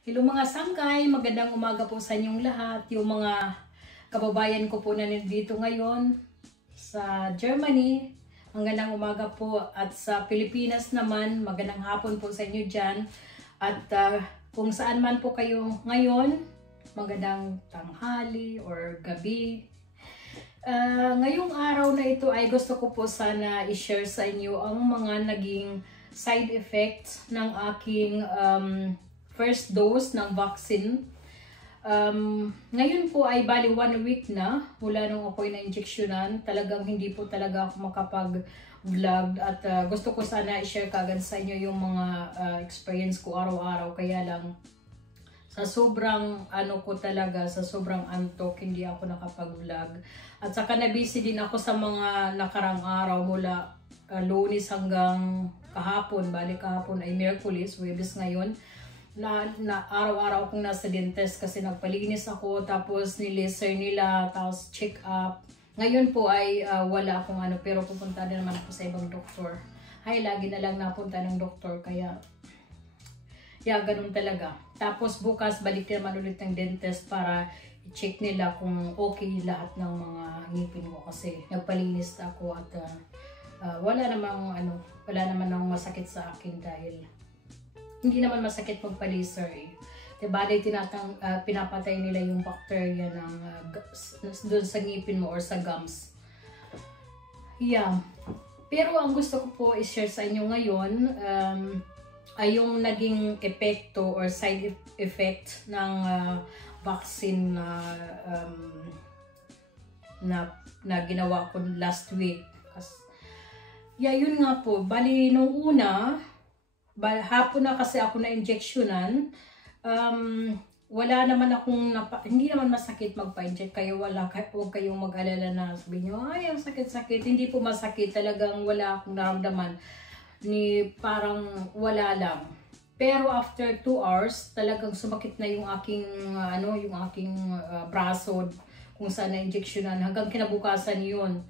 Hello mga sangkay, magandang umaga po sa inyong lahat. Yung mga kababayan ko po na nandito ngayon sa Germany, magandang umaga po. At sa Pilipinas naman, magandang hapon po sa inyo dyan. At kung saan man po kayo ngayon, magandang tanghali or gabi. Ngayong araw na ito ay gusto ko po sana i-share sa inyo ang mga naging side effects ng aking first dose ng vaccine. Ngayon po ay bali 1 week na mula nung ako'y na-injectionan. Talagang hindi po talaga ako makapag-vlog at gusto ko sana i-share kagad sa inyo yung mga experience ko araw-araw. Kaya lang sa sobrang ko talaga, sa sobrang antok, hindi ako nakapag-vlog. At saka na-busy din ako sa mga nakarang araw mula Lunes hanggang kahapon. Bali kahapon ay Miyerkules, Huwebes ngayon. Na araw-araw akong nasa dentist kasi nagpalinis ako, tapos ni-laser nila, tapos check up. Ngayon po ay wala akong pero pupunta din naman ako sa ibang doktor. Ay, lagi na lang napunta ng doktor, kaya ganun talaga. Tapos bukas balik naman ulit ng dentist para i-check nila kung okay lahat ng mga ngipin ko kasi nagpalinis ako at wala namang masakit sa akin dahil hindi naman masakit magpa-laser eh. Diba, pinapatay nila yung bacteria ng doon sa ngipin mo or sa gums. Pero ang gusto ko po i-share sa inyo ngayon ay yung naging epekto or side effect ng vaccine na ginawa ko last week. Yun nga po, bali nung una, hapon na kasi ako na-injectionan, wala naman akong, hindi naman masakit magpa-inject, kaya huwag kayong mag-alala na sabihin nyo, ay ang sakit-sakit, hindi po masakit, talagang wala akong naramdaman, parang wala lang. Pero after 2 hours, talagang sumakit na yung aking, braso kung saan na-injectionan, hanggang kinabukasan yun.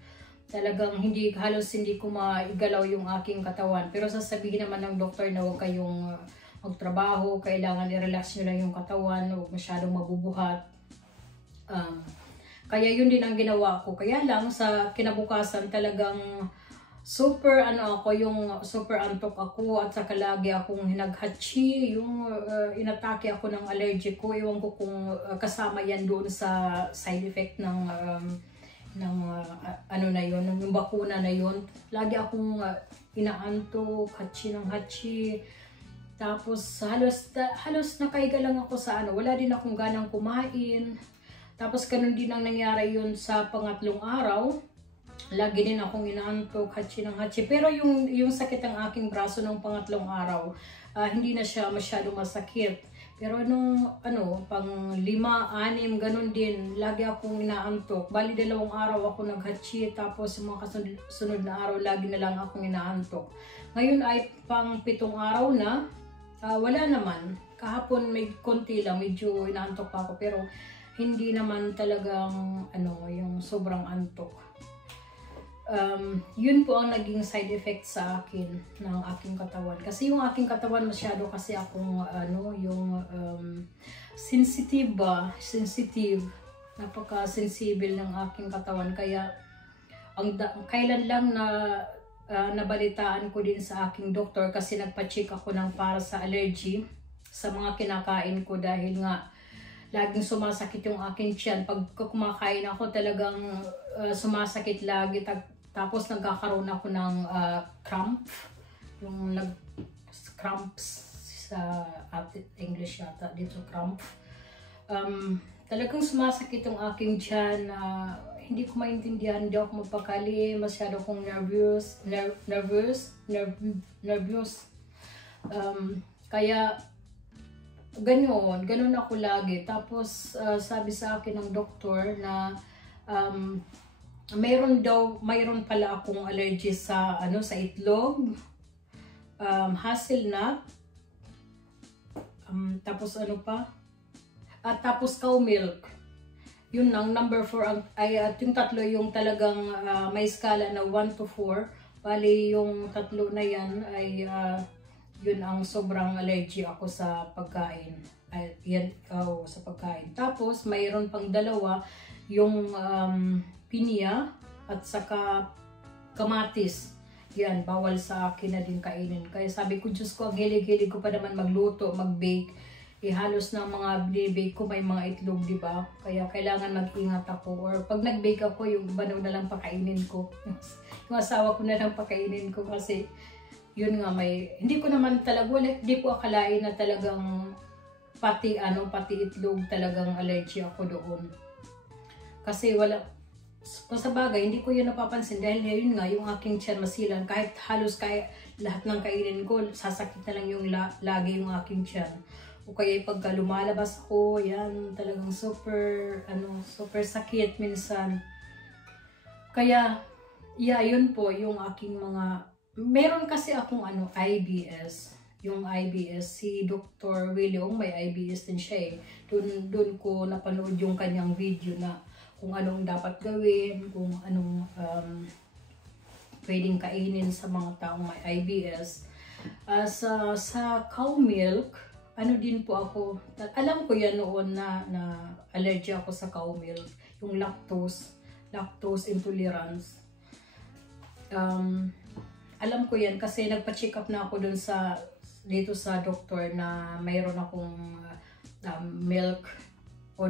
Talagang halos hindi ko maigalaw yung aking katawan. Pero sasabihin naman ng doktor na huwag kayong magtrabaho, kailangan i-relax nyo lang yung katawan, huwag masyadong mabubuhat. Kaya yun din ang ginawa ko. Kaya lang sa kinabukasan talagang super super antok ako at saka lagi akong hinaghatsi, yung inatake ako ng allergic ko. Ewan ko kung kasama yan doon sa side effect ng yung bakuna na yun. Lagi akong inaantok, hatsi ng hatsi. Tapos halos nakaiga lang ako sa wala din akong ganang kumain. Tapos ganun din ang nangyari yun sa pangatlong araw. Lagi din akong inaantok, hatsi ng hatsi. Pero yung sakit ng aking braso ng pangatlong araw, hindi na siya masyado masakit. Pero pang 5, 6, ganun din, lagi akong inaantok. Bali 2 araw ako naghatsi, tapos mga kasunod na araw, lagi na lang akong inaantok. Ngayon ay pang 7 araw na, wala naman. Kahapon may konti lang, medyo inaantok pa ako, pero hindi naman talagang yung sobrang antok. Yun po ang naging side effect sa akin ng aking katawan. Kasi yung aking katawan masyado kasi akong sensitive ba? Sensitive. Napaka-sensible ng aking katawan. Kaya kailan lang nabalitaan ko din sa aking doktor kasi nagpa-check ako ng para sa allergy sa mga kinakain ko dahil nga laging sumasakit yung aking tiyan. Pag kumakain ako talagang sumasakit lagi. Tapos nagkakaroon ako ng cramp. Yung cramps sa English yata. Dito cramp. Talagang sumasakit yung aking tiyan. Hindi ko maintindihan. Hindi ako mapakali. Masyado akong nervous. Kaya ganun ako lagi. Tapos sabi sa akin ng doktor na mayroon pala akong allergy sa sa itlog, hazelnut, tapos tapos cow milk. Yun lang, number 4 yung tatlo yung talagang may skala na 1 to 4. Bali yung tatlo na yan ay yun ang sobrang allergy ako sa pagkain. Ay, yan, sa pagkain. Tapos, mayroon pang dalawa, yung pinya at saka kamatis. Yan, bawal sa akin na din kainin. Kaya sabi ko, Diyos ko, ang hilig-hilig ko pa naman magluto, mag-bake. Halos ng mga binibake ko may mga itlog, di ba? Kaya kailangan mag-ingat ako. Or pag nag-bake ako, yung iba na lang pakainin ko. Yung asawa ko na lang pakainin ko kasi yun nga hindi ko naman talaga, hindi ko akalain na talagang pati itlog talagang allergy ako doon. Kasi kung sa bagay, hindi ko yun napapansin dahil yun nga, yung aking tiyan masilan, kahit lahat ng kainin ko, sasakit na lang yung lagi yung aking tiyan. O kaya pagka lumalabas ako, yan, talagang super sakit minsan. Kaya, yun po, yung aking meron kasi akong IBS. Yung IBS, si Dr. William, may IBS din siya eh. Doon ko napanood yung kanyang video na kung anong dapat gawin, kung anong pwedeng kainin sa mga taong may IBS. Sa cow milk, din po ako, alam ko yan noon na allergy ako sa cow milk, yung lactose intolerance. Alam ko yan kasi nagpa-check up na ako dito sa doktor na mayroon akong milk o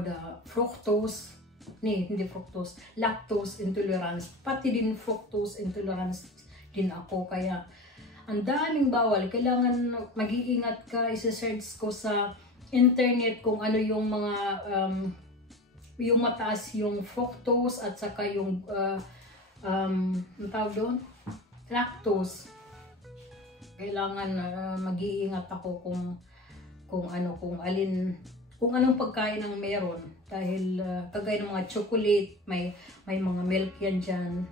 lactose intolerance, pati din fructose intolerance din ako. Kaya ang daming bawal, kailangan mag-iingat ka. Isa-search ko sa internet kung ano yung mga yung mataas yung fructose at saka yung ang tawag doon? Lactose. Kailangan mag-iingat ako kung anong pagkain ang meron dahil kagaya ng mga chocolate, may mga milk yan dyan.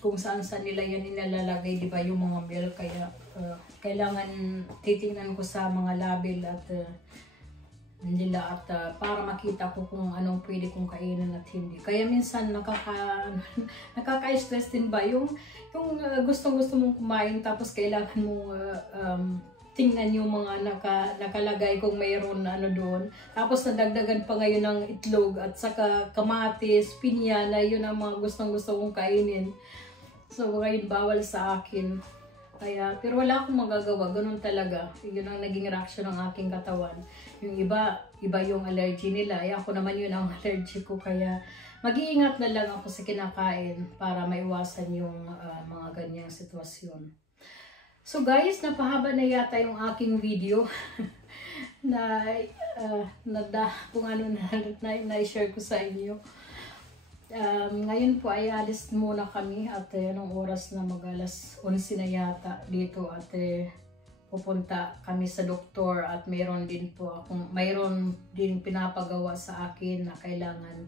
Kung saan nila yan inalalagay, di ba, yung mga milk. Kaya kailangan titingnan ko sa mga label at para makita ko kung anong pwede kong kainin at hindi. Kaya minsan nakaka-stress din ba yung gustong-gusto mong kumain tapos kailangan mo tingnan yung mga nakalagay kung mayroon doon. Tapos nadagdagan pa ngayon ng itlog at saka kamatis, pinya na yun ang mga gustong-gusto kong kainin. So ngayon bawal sa akin. Pero wala akong magagawa, ganun talaga. Yun ang naging reaction ng aking katawan. Yung iba yung allergy nila. Ako naman yun ang allergy ko. Kaya mag-iingat na lang ako sa kinakain para maiwasan yung mga ganyang sitwasyon. So guys, napahaba na yata yung aking video kung ano na-share ko sa inyo. Ngayon po ay alis muna kami at anong oras na mag-alas 11 na yata dito at pupunta kami sa doktor at mayroon din pinapagawa sa akin na kailangan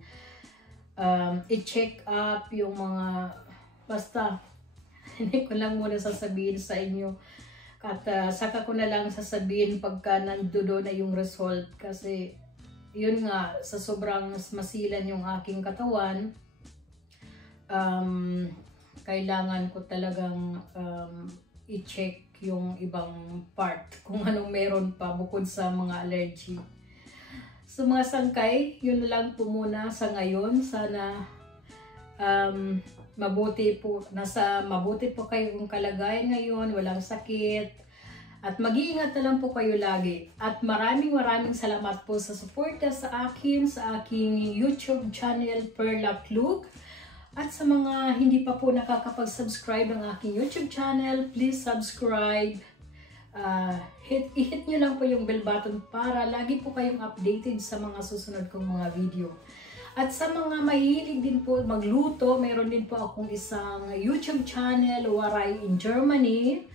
i-check up yung mga basta. Hindi ko lang muna sasabihin sa inyo. At saka ko na lang sasabihin pagka nandoon na yung result. Kasi yun nga, sa sobrang masilan yung aking katawan, kailangan ko talagang i-check yung ibang part. Kung anong meron pa bukod sa mga allergy. So mga sangkay, yun lang po muna sa ngayon. Sana mabuti po kayong kalagayan ngayon, walang sakit, at mag-iingat na lang po kayo lagi. At maraming salamat po sa suporta sa akin, sa aking YouTube channel Perla Klug. At sa mga hindi pa po nakakapag-subscribe ng aking YouTube channel, please subscribe. Hit nyo lang po yung bell button para lagi po kayong updated sa mga susunod kong mga video. At sa mga mahilig din po magluto, mayroon din po akong isang YouTube channel, Waray in Germany.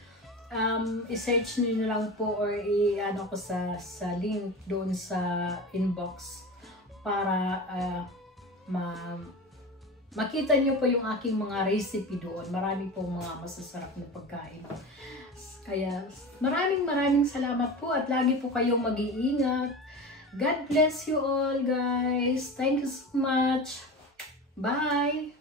I-search niyo lang po or i-ano ko sa link doon sa inbox para makita niyo po yung aking mga recipe doon. Marami pong mga masasarap na pagkain. Kaya maraming salamat po at lagi po kayong mag-iingat. God bless you all, guys. Thank you so much. Bye.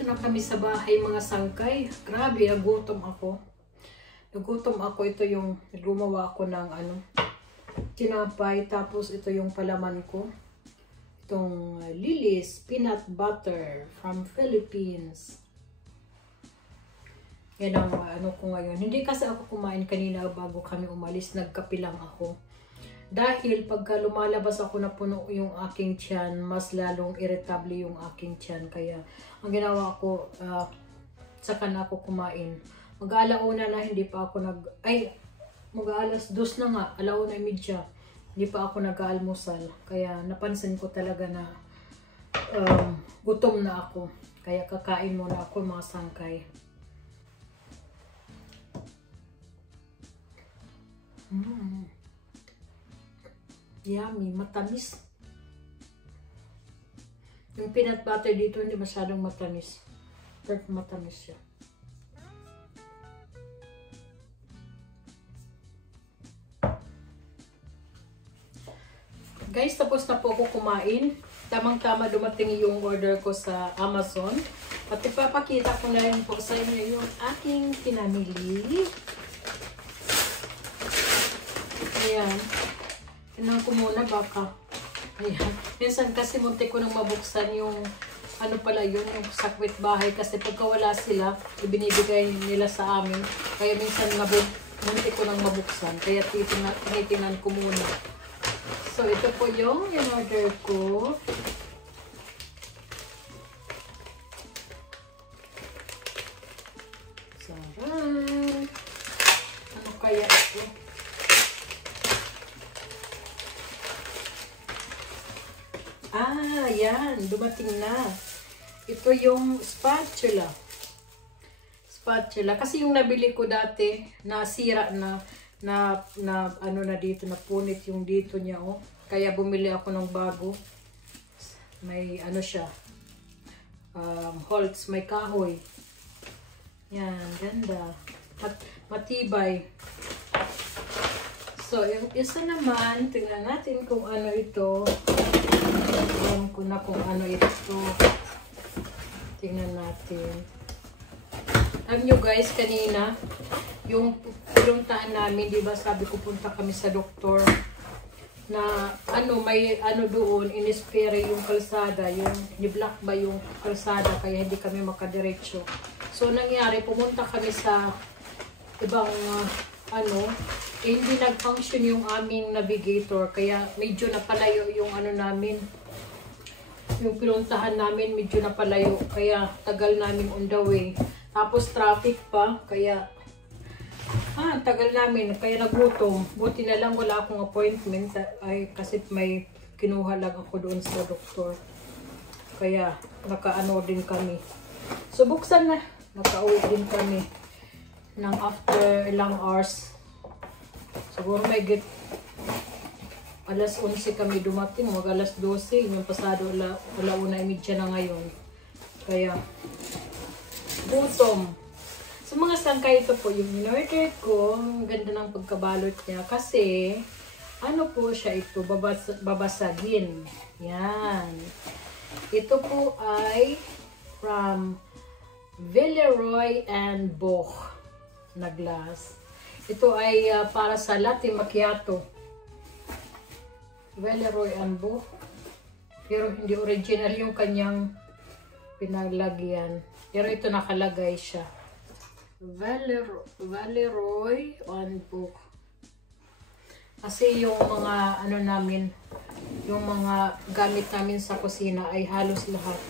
Nandito na kami sa bahay mga sangkay. Grabe, nagutom ako. Ito yung gumawa ako ng tinapay. Tapos ito yung palaman ko. Itong Lily's Peanut Butter from Philippines. Yan ang ko ngayon. Hindi kasi ako kumain kanina bago kami umalis. Nagkape lang ako. Dahil pagka lumalabas ako na puno yung aking tiyan, mas lalong irritable yung aking tiyan. Kaya ang ginawa ko, saka na ako kumain. Mag-alauna na hindi pa ako mag-alas 2 na nga, 1:30. Hindi pa ako nag-aalmusal. Kaya napansin ko talaga na gutom na ako. Kaya kakain muna ako mga sangkay. Yummy, matamis. Yung peanut butter dito hindi masyadong matamis. Pero matamis siya. Guys, tapos na po ako kumain. Tamang-tama dumating yung order ko sa Amazon. At ipapakita ko na rin po sa inyo yung aking pinamili. Ayan. Tingnan ko muna baka. Ayan. Minsan kasi muntik ko nang mabuksan yung yung sakwit bahay. Kasi pagka wala sila, ibinibigay nila sa amin. Kaya minsan muntik ko nang mabuksan. Kaya tinitingnan ko muna. So, ito po yung in-order ko. Sarap! Ano kaya ito? Yan. Dumating na. Ito yung spatula. Kasi yung nabili ko dati, nasira na dito, napunit yung dito niya, oh. Kaya bumili ako ng bago. May siya. Holtz, may kahoy. Yan, ganda. Matibay. So, yung isa naman, tingnan natin kung ano ito. Alam ko na kung ano ito. Tingnan natin. Alam nyo guys, kanina, yung pinuntahan namin, di ba sabi ko punta kami sa doktor, na may doon, inispere yung kalsada, yung ni-block ba yung kalsada, kaya hindi kami makadiretso. So, nangyari, pumunta kami sa ibang, hindi nag-function yung aming navigator, kaya medyo napalayo yung namin, yung pinuntahan namin, medyo napalayo, kaya tagal namin on the way. Tapos traffic pa, kaya tagal namin, kaya nagutom. Buti na lang wala akong appointment kasi may kinuha lang ako doon sa doktor. Kaya nakaano din kami. So buksan na, nakauwi din kami ng after ilang hours. Siguro may alas 11 kami dumating, mag alas 12, yung pasado 1:30 na ngayon. Kaya gutom. Sa mga sangkay, ito po yung in-order ko. Ang ganda ng pagkabalot niya. Kasi, po siya ito, babasagin. Yan. Ito po ay from Villeroy and Boch na glass. Ito ay para sa latte macchiato. Villeroy and Boch. Pero hindi original yung kanyang pinaglagyan. Pero ito nakalagay siya. Villeroy and Boch. Kasi yung mga namin, yung mga gamit namin sa kusina ay halos lahat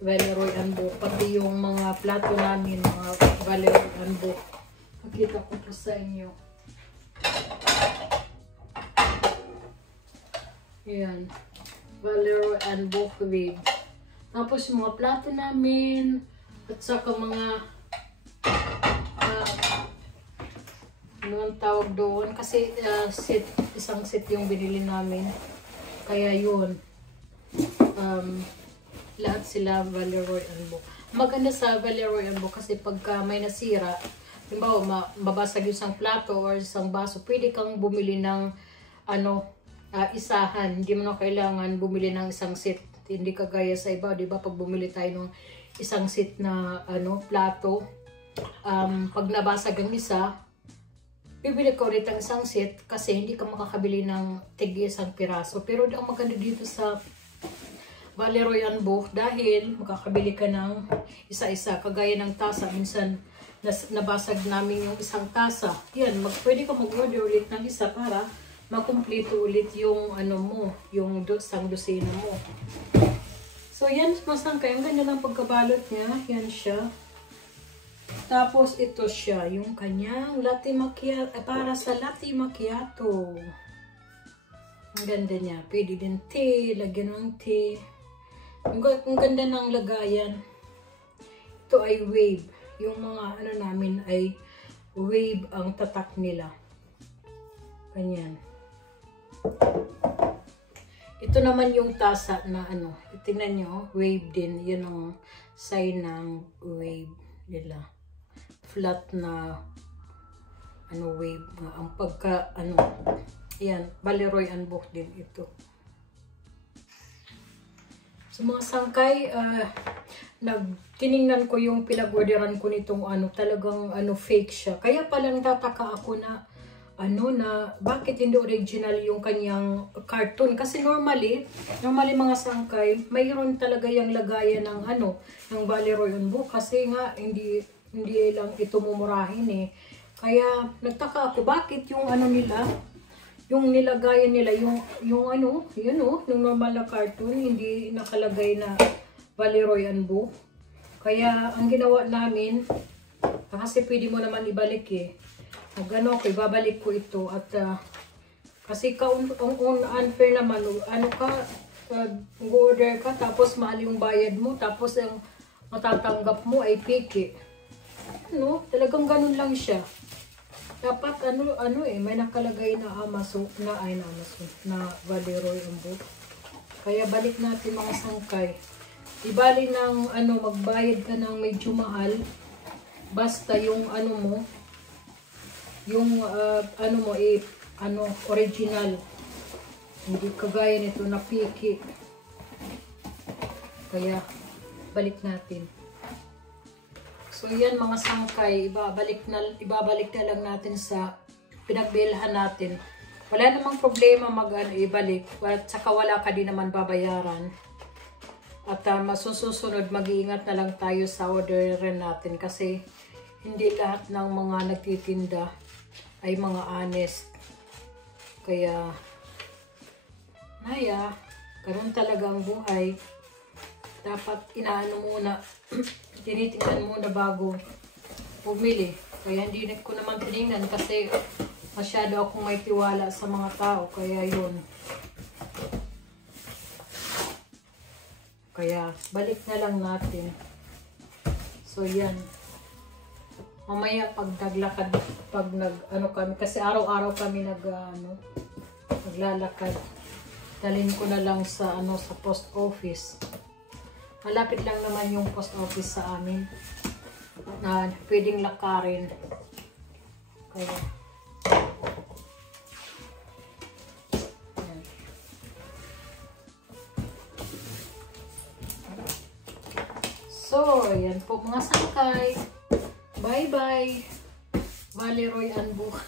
Villeroy and Boch. Pati yung mga plato namin, mga Villeroy and Boch. Makita ko po sa inyo. Ayan. Villeroy and Boch with. Tapos yung mga plato namin, at saka mga ano ang tawag doon, kasi isang set yung binili namin, kaya yun, lahat sila Villeroy and Boch. Maganda sa Villeroy and Boch kasi pagka may nasira, halimbawa mabasag yung isang plato or isang baso, pwede kang bumili ng isahan, hindi mo na kailangan bumili ng isang set. Hindi kagaya sa iba, di ba? Pag bumili tayo ng isang set na plato. Pag nabasag ang isa, bibili ko ulit ang isang set kasi hindi ka makakabili ng tig-isang piraso. Pero ang maganda dito sa Valeroy & Book dahil makakabili ka ng isa-isa. Kagaya ng tasa, minsan nabasag namin yung isang tasa. Yan, pwede ka mag-order ulit ng isa para makumpleto ulit yung yung isang dosena mo. So yan, masangkay. Ang ganda ng pagkabalot niya. Yan siya. Tapos ito siya, yung kanyang latte macchiato, para sa latte macchiato. Ang ganda niya. Pwede din tea, lagyan ng tea. Ang ganda ng lagayan. Ito ay wave. Yung mga namin ay wave ang tatak nila. Ganyan. Ito naman yung tasa na tingnan nyo, wave din. Yan ang sign ng wave nila. Flat na wave. Ang pagka yan, Valeroy & Book din ito. So mga sangkay, tiningnan ko yung pinag-orderan ko nitong talagang fake siya. Kaya palang tataka ako na bakit hindi original yung kanyang cartoon. Kasi normally mga sangkay, mayroon talaga yung lagayan ng ng Valeroy & Book. Kasi nga, hindi lang ito mumurahin eh. Kaya nagtaka ako, bakit yung nila, yung nilagayan nila, yung normal na cartoon, hindi nakalagay na Valeroy & Book. Kaya ang ginawa namin, kasi pwede mo naman ibalik eh. Ibabalik ko ito at kasi unfair naman, order ka tapos mahal yung bayad mo, tapos ang matatanggap mo ay piki. Talagang ganun lang siya. Dapat may nakalagay na Amazon na Valeroy & Book. Kaya balik natin mga sangkay. Ibali ng magbayad ka ng medyo mahal. Basta yung original. Hindi kagaya nito na piki. Kaya balik natin. So yan mga sangkay, ibabalik na lang natin sa pinagbilhan natin. Wala namang problema ibalik, at saka wala ka din naman babayaran. At masusunod, mag-iingat na lang tayo sa orderin natin kasi hindi lahat ng mga nagtitinda ay mga honest. Kaya ganun talaga ang buhay. Dapat muna, tinitingnan muna bago bumili. Kaya hindi ko naman tinignan kasi masyado akong may tiwala sa mga tao. Kaya yun. Kaya balik na lang natin. So yan. Mamaya pag naglakad, kami, kasi araw-araw kami naglalakad. Dalhin ko na lang sa sa post office. Malapit lang naman yung post office sa amin na pwedeng lakarin. Kaya yan. So, yan po mga sangkay. Bye-bye. Valeroy & Book.